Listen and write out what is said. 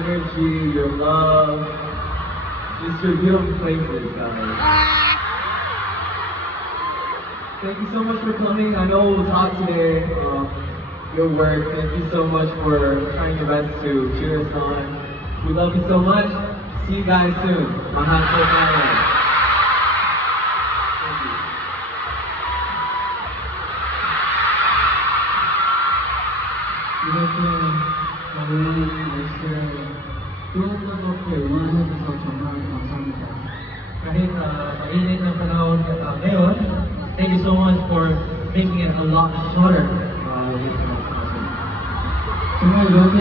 energy, your love, just your beautiful places, guys. Thank you so much for coming. I know it was hot today, your work. Thank you so much for trying your best to cheer us on. We love you so much. See you guys soon. Mahal po tayo. Thank you. 이렇게 저희 열심히 좋은 것도 응원해주셔서 정말 감사합니다. Kahit mainit ng panahon ngayon, thank you so much for making it a lot shorter. 정말 이렇게